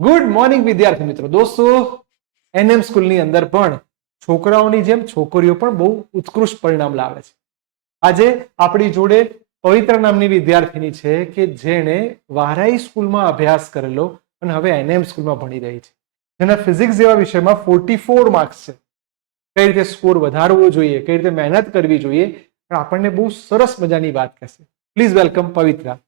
Good morning વિદ્યાર્થી મિત્રો. દોસ્તો, એનએમ સ્કૂલની અંદર પણ છોકરાઓની જેમ છોકરીઓ પણ બહુ ઉત્કૃષ્ટ પરિણામ લાવે છે. આજે આપણી જોડે પવિત્ર નામની વિદ્યાર્થીની છે કે જેણે વારાઈ સ્કૂલમાં અભ્યાસ કરેલો અને હવે એનએમ સ્કૂલમાં ભણી રહી છે. જેના ફિઝિક્સ જેવા વિષયમાં 44 માર્ક્સ છે. કઈ રીતે સ્કોર વધારવો જોઈએ, કઈ રીતે મહેનત કરવી જોઈએ, પણ આપણને બહુ સરસ મજાની વાત કહેશે. Please welcome Pavitra.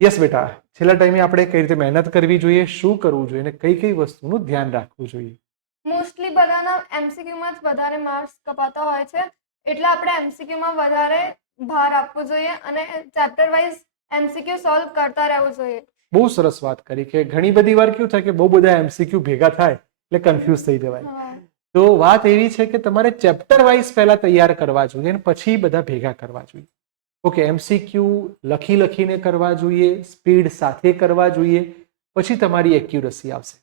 યસ બેટા, છેલ્લા ટાઈમે આપણે કઈ રીતે મહેનત કરવી જોઈએ, શું કરવું જોઈએ અને કઈ કઈ વસ્તુનું ધ્યાન રાખવું જોઈએ? મોસ્ટલી બધાના એમસીક્યુમાં જ વધારે માર્ક્સ કપાતા હોય છે, એટલે આપણે એમસીક્યુમાં વધારે ભાર આપવો જોઈએ અને ચેપ્ટર વાઇઝ એમસીક્યુ સોલ્વ કરતા રહેવું જોઈએ. બહુ સરસ વાત કરી કે ઘણી બધી વાર કેવું થાય કે બહુ બધા એમસીક્યુ ભેગા થાય એટલે કન્ફ્યુઝ થઈ જવાય. હા. તો વાત એવી છે કે તમારે ચેપ્ટર વાઇઝ પહેલા તૈયાર કરવા જોઈએ અને પછી બધા ભેગા કરવા જોઈએ. ઓકે, એમસીક્યુ લખીને કરવા જોઈએ, સ્પીડ સાથે કરવા જોઈએ, પછી તમારી એક્યુરસી આવશે.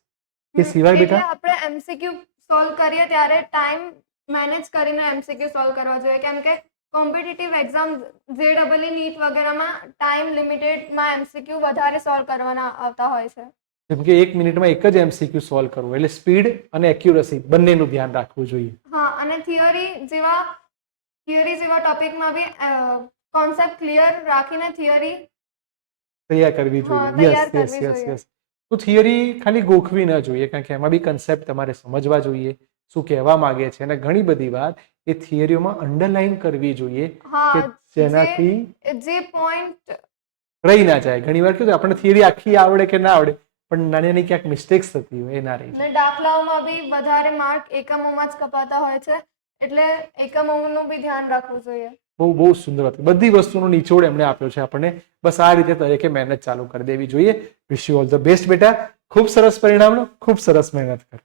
એ સિવાય એટલે બેટા આપણે એમસીક્યુ સોલ્વ કરીએ ત્યારે ટાઈમ મેનેજ કરીને એમસીક્યુ સોલ્વ કરવા જોઈએ, કેમ કે કોમ્પિટિટિવ એક્ઝામ જેડબલઈ નીટ વગેરેમાં ટાઈમ લિમિટેડમાં એમસીક્યુ વધારે સોલ્વ કરવાના આવતા હોય છે. જેમ કે 1 મિનિટમાં એક જ એમસીક્યુ સોલ્વ કરવું, એટલે સ્પીડ અને એક્યુરસી બંનેનું ધ્યાન રાખવું જોઈએ. હા, અને થિયરી જેવા ટોપિકમાં બી કોન્સેપ્ટ ક્લિયર રાખીને થિયરી તૈયાર કરવી જોઈએ. તૈયાર યસ યસ કરવી યસ જોઈએ. યસ. તો થિયરી ખાલી ગોખવી ન જોઈએ, કારણ કે એમાં બી કન્સેપ્ટ તમારે સમજવા જોઈએ, શું કહેવા માંગે છે, અને ઘણી બધી વાત એ થિયરીઓમાં અંડરલાઈન કરવી જોઈએ કે હા, જેનાથી જે પોઈન્ટ રહી ના જાય. ઘણી વાર કેવું આપણને થિયરી આખી આવડે કે ના આવડે, પણ નાની નાની ક્યાંક મિસ્ટેક્સ થતી હોય એ ના રહી જાય. ને દાખલાઓમાં બી વધારે માર્ક એકમોમાં જ કપાતા હોય છે, એટલે એકમોનું બી ધ્યાન રાખવું જોઈએ. બહુ બહુ સુંદર હતું. બધી વસ્તુનો નિચોડ એમણે આપ્યો છે આપણને. બસ આ રીતે દરેકે મહેનત ચાલુ કરી દેવી જોઈએ. Wish you all the best બેટા. ખૂબ સરસ પરિણામ, ખૂબ સરસ મહેનત કર.